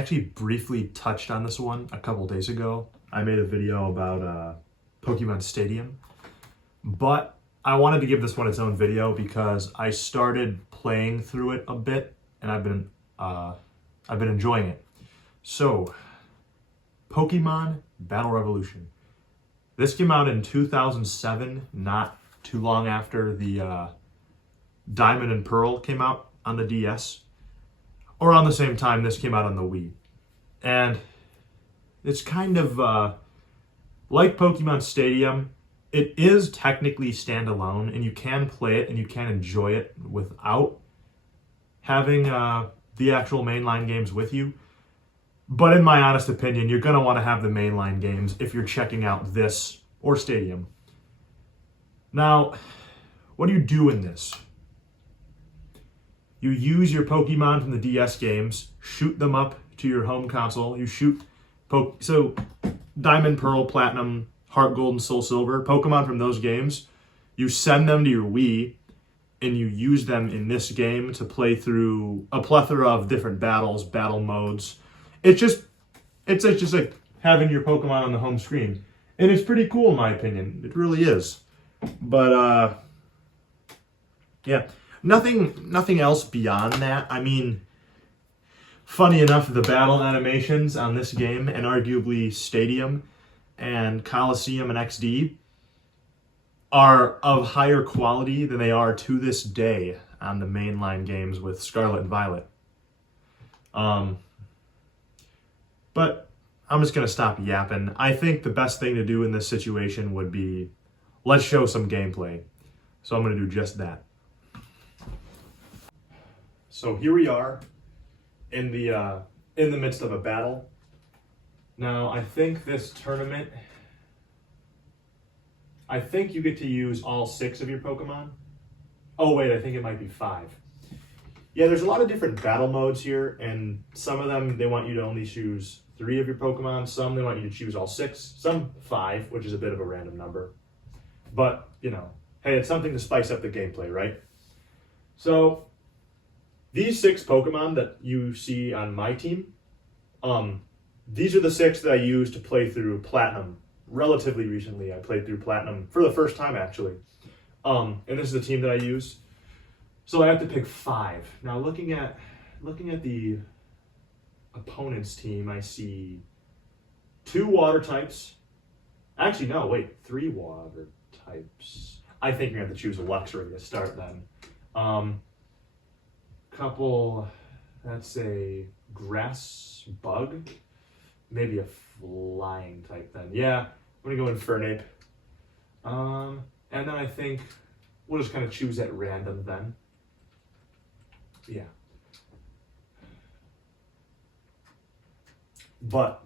actually briefly touched on this one a couple days ago. I made a video about Pokemon Stadium, but I wanted to give this one its own video because I started playing through it a bit, and I've been enjoying it. So, Pokemon Battle Revolution. This came out in 2007, not too long after the Diamond and Pearl came out on the DS. Or around the same time this came out on the Wii. And it's kind of like Pokemon Stadium. It is technically standalone, and you can play it and you can enjoy it without having the actual mainline games with you. But in my honest opinion, you're going to want to have the mainline games if you're checking out this or Stadium. Now, what do you do in this? You use your Pokemon from the DS games, shoot them up to your home console. You shoot, so Diamond, Pearl, Platinum, Heart Gold, and Soul Silver, Pokemon from those games, you send them to your Wii, and you use them in this game to play through a plethora of different battles, battle modes. It's just like having your Pokemon on the home screen. And it's pretty cool in my opinion. It really is. But, yeah. Nothing else beyond that. I mean, funny enough, the battle animations on this game, and arguably Stadium and Coliseum and XD, are of higher quality than they are to this day on the mainline games with Scarlet and Violet. But I'm just going to stop yapping. I think the best thing to do in this situation would be, let's show some gameplay. So I'm going to do just that. So here we are in the midst of a battle. Now, I think this tournament, I think you get to use all 6 of your Pokemon. Oh wait, I think it might be 5. Yeah, there's a lot of different battle modes here, and some of them, they want you to only choose 3 of your Pokemon. Some, they want you to choose all 6. Some 5, which is a bit of a random number. But, you know, hey, it's something to spice up the gameplay, right? So, these 6 Pokemon that you see on my team, these are the 6 that I used to play through Platinum. Relatively recently, I played through Platinum for the first time, actually. And this is the team that I used. So I have to pick 5. Now, looking at the opponent's team, I see 2 water types. Actually, no, wait, 3 water types. I think you're going to have to choose a Luxray to start then. Couple, that's a grass bug, maybe a flying type then. Yeah, I'm gonna go Infernape. And then I think we'll just kind of choose at random then. Yeah. But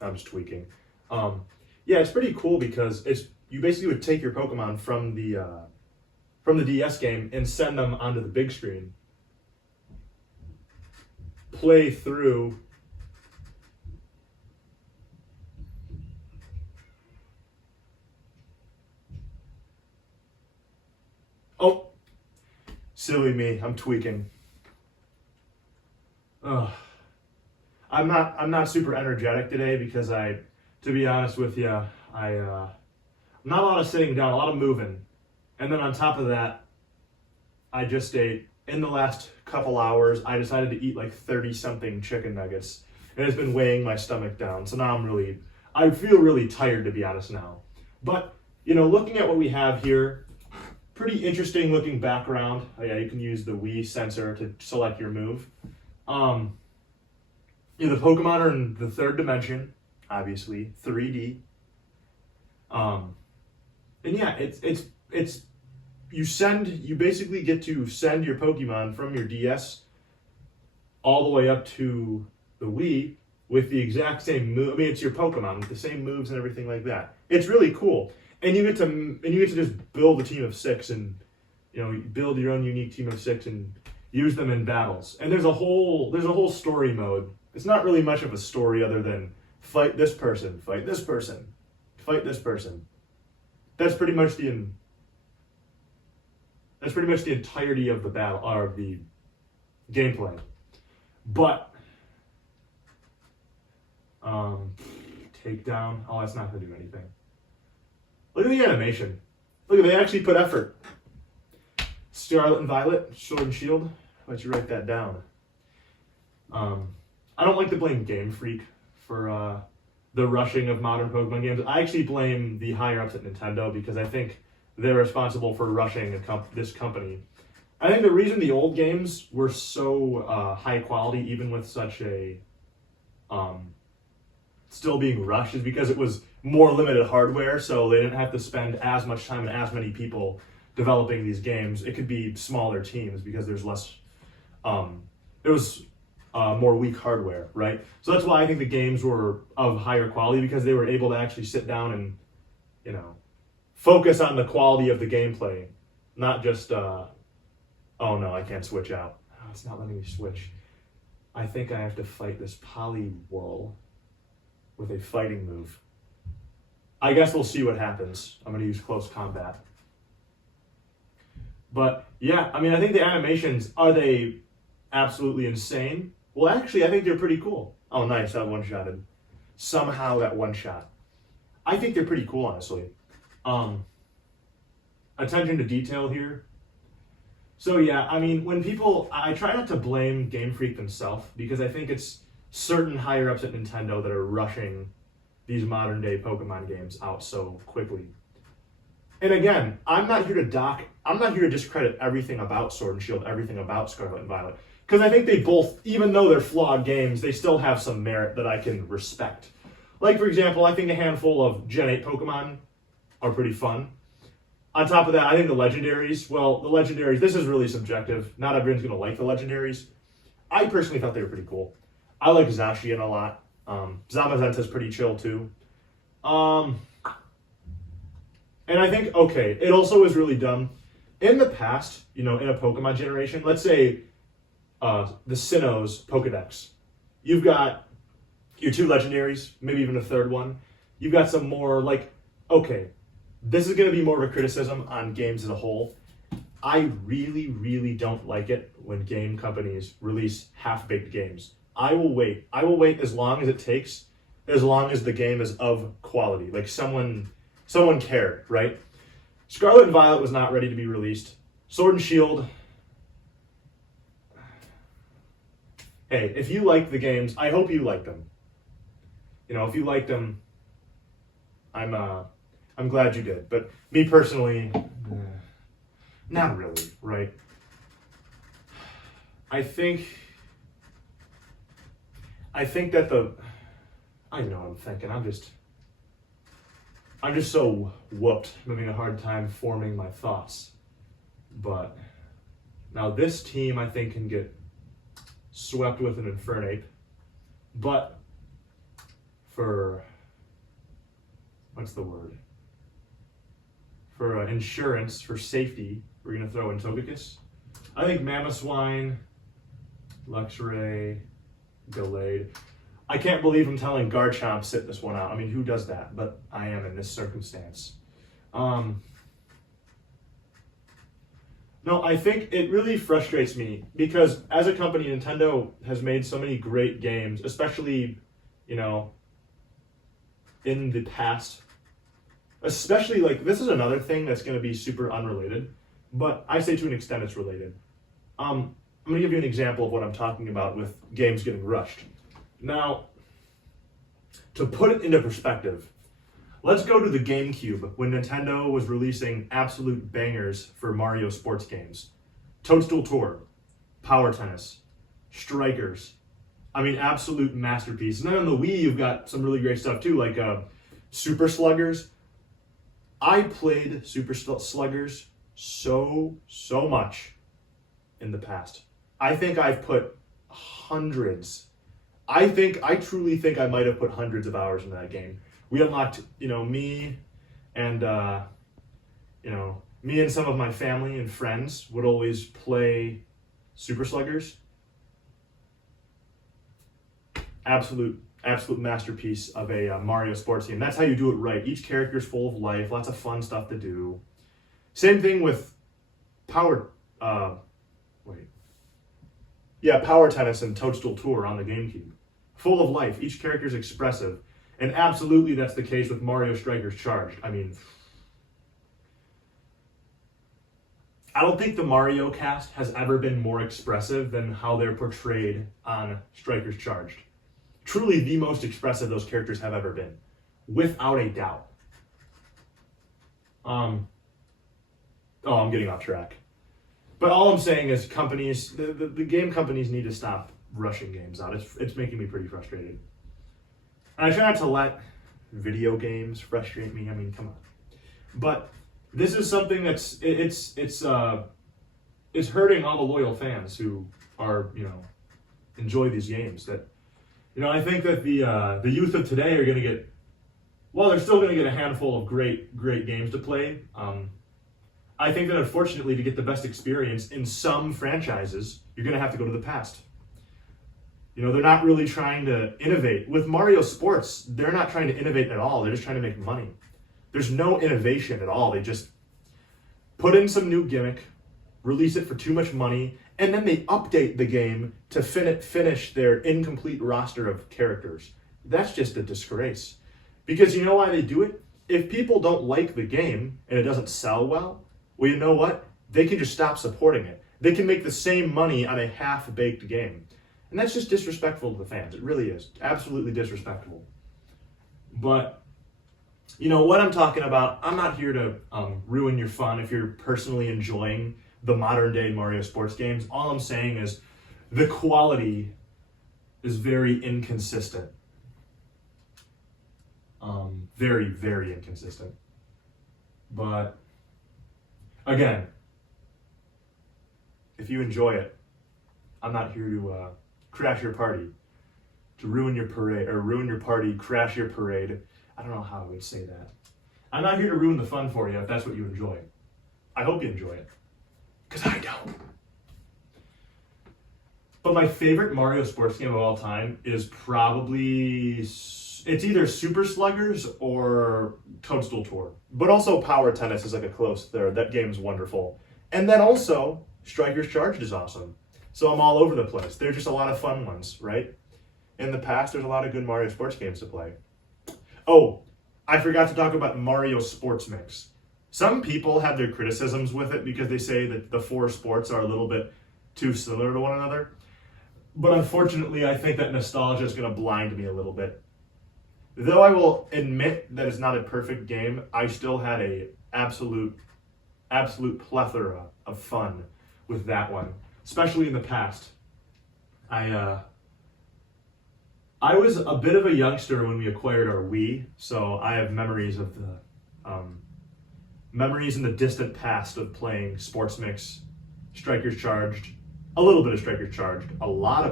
I'm just tweaking. Yeah, it's pretty cool because you basically would take your Pokemon from the DS game and send them onto the big screen. Play through. Oh, silly me, I'm tweaking. Ugh. I'm not super energetic today because to be honest with you, not a lot of sitting down, a lot of moving. And then on top of that, I just ate, in the last couple hours, I decided to eat like 30-something chicken nuggets. And it's been weighing my stomach down. So now I feel really tired, to be honest now. But, you know, looking at what we have here, pretty interesting looking background. Oh yeah, you can use the Wii sensor to select your move. The Pokemon are in the 3rd dimension, obviously, 3D. And yeah, you basically get to send your Pokemon from your DS all the way up to the Wii with the exact same move. I mean, it's your Pokemon with the same moves and everything like that. It's really cool, and you get to just build a team of 6 and build your own unique team of 6 and use them in battles. And there's a whole story mode. It's not really much of a story other than fight this person, fight this person, fight this person. That's pretty much the entirety of the battle or of the gameplay. But takedown. Oh, that's not gonna do anything. Look at the animation. Look, they actually put effort. Scarlet and Violet, Sword and Shield. Why don't you write that down? I don't like to blame Game Freak for the rushing of modern Pokemon games. I actually blame the higher ups at Nintendo because I think they're responsible for rushing this company. I think the reason the old games were so high quality, even with such a still being rushed, is because it was more limited hardware, so they didn't have to spend as much time and as many people developing these games. It could be smaller teams because there's less, there was more weak hardware, right? So that's why I think the games were of higher quality, because they were able to actually sit down and, you know, focus on the quality of the gameplay, not just, oh no, I can't switch out. Oh, it's not letting me switch. I think I have to fight this Poliwhirl with a fighting move. I guess we'll see what happens. I'm going to use close combat. But yeah, I mean, I think the animations, are they absolutely insane? Well, actually, I think they're pretty cool. Oh, nice, I one-shotted. Somehow that one-shot. I think they're pretty cool, honestly. Attention to detail here. So yeah, I mean, I try not to blame Game Freak themselves, because I think it's certain higher ups at Nintendo that are rushing these modern day Pokemon games out so quickly. And again, I'm not here to discredit everything about Sword and Shield, everything about Scarlet and Violet, because I think they both, even though they're flawed games, they still have some merit that I can respect. Like, for example, I think a handful of Gen 8 Pokemon are pretty fun. On top of that, I think the legendaries, this is really subjective. Not everyone's going to like the legendaries. I personally thought they were pretty cool. I like Zacian a lot. Zamazenta's pretty chill too. And I think, okay, it also is really dumb. In the past, you know, in a Pokemon generation, let's say the Sinnoh's Pokedex. You've got your two legendaries, maybe even a third one. You've got some more, like, okay, this is going to be more of a criticism on games as a whole. I really, really don't like it when game companies release half-baked games. I will wait. I will wait as long as it takes, as long as the game is of quality. Like someone cared, right? Scarlet and Violet was not ready to be released. Sword and Shield. Hey, if you like the games, I hope you like them. You know, if you liked them, I'm glad you did. But me personally, not really, right? I think that I know what I'm thinking. I'm just so whooped. I'm having a hard time forming my thoughts. But now this team, I think, can get swept with an Infernape. But for, what's the word? For insurance, for safety, we're going to throw in Togekiss. I think Mamoswine, Luxray, Gallade. I can't believe I'm telling Garchomp sit this one out. I mean, who does that? But I am in this circumstance. No, I think it really frustrates me because as a company, Nintendo has made so many great games, especially, you know, in the past. Especially, like, this is another thing that's going to be super unrelated, but I say to an extent it's related. I'm going to give you an example of what I'm talking about with games getting rushed. Now, to put it into perspective, let's go to the GameCube when Nintendo was releasing absolute bangers for Mario sports games. Toadstool Tour, Power Tennis, Strikers. I mean, absolute masterpieces. And then on the Wii, you've got some really great stuff too, like Super Sluggers. I played Super Sluggers so much in the past. I think I've put hundreds. I truly think I might have put hundreds of hours in that game. We unlocked, you know, me and some of my family and friends would always play Super Sluggers. Absolute masterpiece of a Mario sports game. That's how you do it right. Each character is full of life, lots of fun stuff to do. Same thing with Yeah, Power Tennis and Toadstool Tour on the GameCube. Full of life, each character is expressive. And absolutely that's the case with Mario Strikers Charged. I mean, I don't think the Mario cast has ever been more expressive than how they're portrayed on Strikers Charged. Truly the most expressive those characters have ever been, without a doubt. Oh, I'm getting off track. But all I'm saying is companies, the game companies need to stop rushing games out. It's making me pretty frustrated. And I try not to let video games frustrate me. I mean, come on. But this is something that's it's hurting all the loyal fans who are, enjoy these games. That, I think that the youth of today are going to get, well, they're still going to get a handful of great games to play. I think that unfortunately, to get the best experience in some franchises, you're going to have to go to the past. They're not really trying to innovate. With Mario Sports, they're not trying to innovate at all. They're just trying to make money. There's no innovation at all. They just put in some new gimmick, release it for too much money, and then they update the game to finish their incomplete roster of characters. That's just a disgrace. Because you know why they do it? If people don't like the game and it doesn't sell well, you know what? They can just stop supporting it. They can make the same money on a half-baked game. And that's just disrespectful to the fans. It really is. Absolutely disrespectful. But, what I'm talking about, I'm not here to ruin your fun if you're personally enjoying the modern-day Mario sports games. All I'm saying is the quality is very inconsistent. Very, very inconsistent. But, again, if you enjoy it, I'm not here to crash your party, to ruin your parade, or ruin your party, crash your parade. I don't know how I would say that. I'm not here to ruin the fun for you if that's what you enjoy. I hope you enjoy it, because I don't. But my favorite Mario sports game of all time is probably, it's either Super Sluggers or Toadstool Tour. But also Power Tennis is like a close third. That game's wonderful. And then also, Strikers Charged is awesome. So I'm all over the place. There's just a lot of fun ones, right? In the past, there's a lot of good Mario sports games to play. Oh, I forgot to talk about Mario Sports Mix. Some people have their criticisms with it because they say that the four sports are a little bit too similar to one another. But unfortunately, I think that nostalgia is going to blind me a little bit. Though I will admit that it's not a perfect game, I still had a absolute plethora of fun with that one. Especially in the past. I was a bit of a youngster when we acquired our Wii, so I have memories of the memories in the distant past of playing Sports Mix, Strikers Charged, a little bit of Strikers Charged, a lot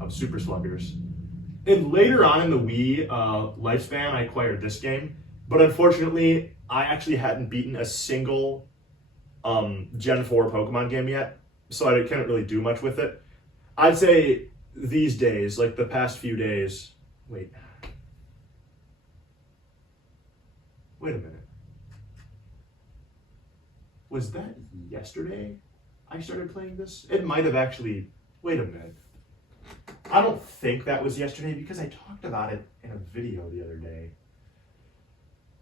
of Super Sluggers. And later on in the Wii lifespan, I acquired this game, but unfortunately, I actually hadn't beaten a single Gen 4 Pokemon game yet. So I couldn't really do much with it. I'd say these days, like the past few days, wait a minute. Was that yesterday I started playing this? It might have actually, wait a minute. I don't think that was yesterday because I talked about it in a video the other day.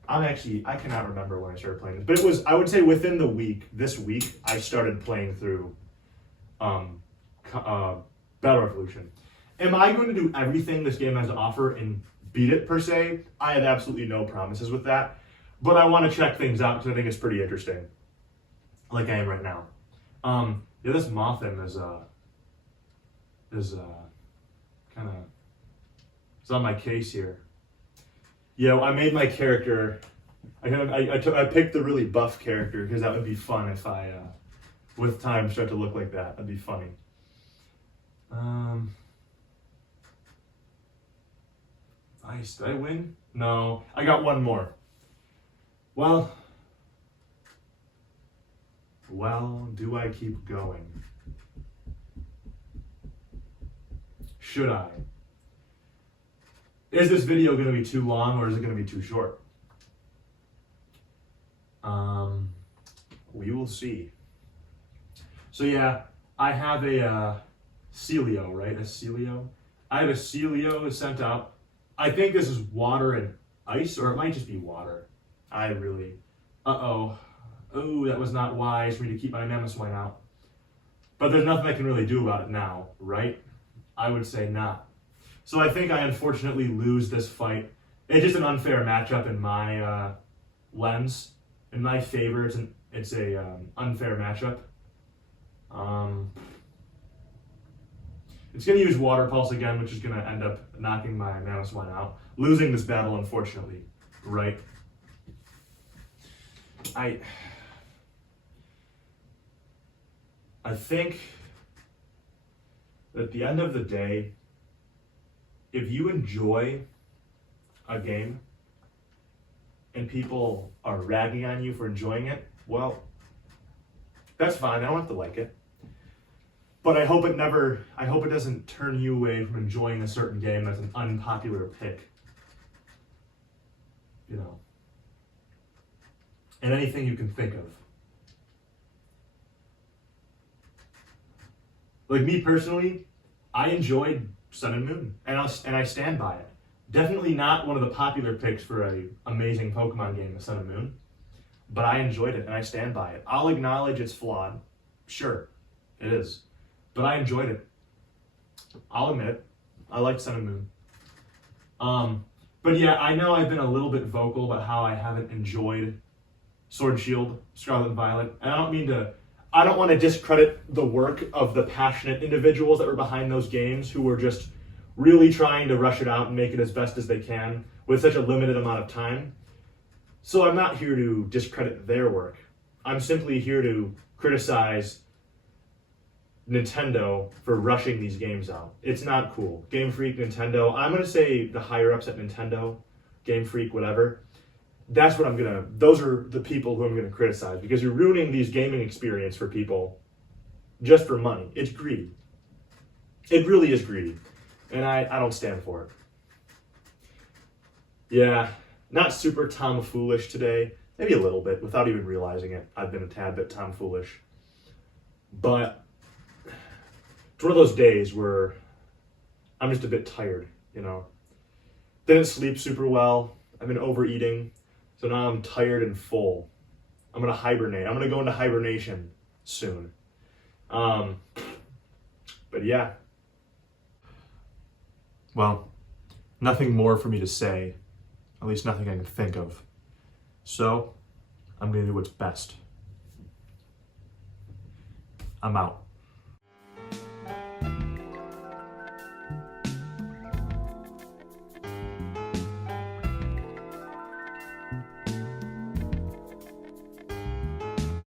I cannot remember when I started playing this, but it was, I would say within this week, I started playing through Battle Revolution. Am I going to do everything this game has to offer and beat it per se? I have absolutely no promises with that, but I want to check things out because I think it's pretty interesting, like I am right now. Yeah, this Mothim is kind of, it's on my case here. Yeah, I made my character. I picked the really buff character because that would be fun if I, with time, start to look like that. That'd be funny. Nice. Did I win? No, I got one more. Well, do I keep going? Should I? Is this video going to be too long or is it going to be too short? We will see. So yeah, I have a Celio, right? A Celio. I have a Celio sent out. I think this is water and ice, or it might just be water. I really, oh, that was not wise for me to keep my Mamoswine out. But there's nothing I can really do about it now, right? I would say not. So I think I unfortunately lose this fight. It's just an unfair matchup in my lens. In my favor, it's a unfair matchup. It's going to use Water Pulse again, which is going to end up knocking my Mamoswine out. Losing this battle, unfortunately, right? I think at the end of the day, if you enjoy a game and people are ragging on you for enjoying it, well, that's fine. I don't have to like it. But I hope it doesn't turn you away from enjoying a certain game that's an unpopular pick. You know. And anything you can think of. Like me personally, I enjoyed Sun and Moon, and I stand by it. Definitely not one of the popular picks for an amazing Pokemon game, Sun and Moon, but I enjoyed it and I stand by it. I'll acknowledge it's flawed, sure, it is, but I enjoyed it. I'll admit it. I like Sun and Moon. But yeah, I know I've been a little bit vocal about how I haven't enjoyed Sword and Shield, Scarlet and Violet, and I don't want to discredit the work of the passionate individuals that were behind those games who were just really trying to rush it out and make it as best as they can with such a limited amount of time. So I'm not here to discredit their work. I'm simply here to criticize Nintendo for rushing these games out. It's not cool. Game Freak, Nintendo, I'm going to say the higher ups at Nintendo, Game Freak, whatever. Those are the people who I'm going to criticize because you're ruining these gaming experience for people just for money. It's greedy. It really is greedy. And I don't stand for it. Yeah, not super tomfoolish today. Maybe a little bit, without even realizing it. I've been a tad bit tomfoolish. But it's one of those days where I'm just a bit tired, you know. Didn't sleep super well. I've been overeating. So now I'm tired and full. I'm going to hibernate. I'm going to go into hibernation soon. But yeah. Well, nothing more for me to say. At least nothing I can think of. So, I'm going to do what's best. I'm out.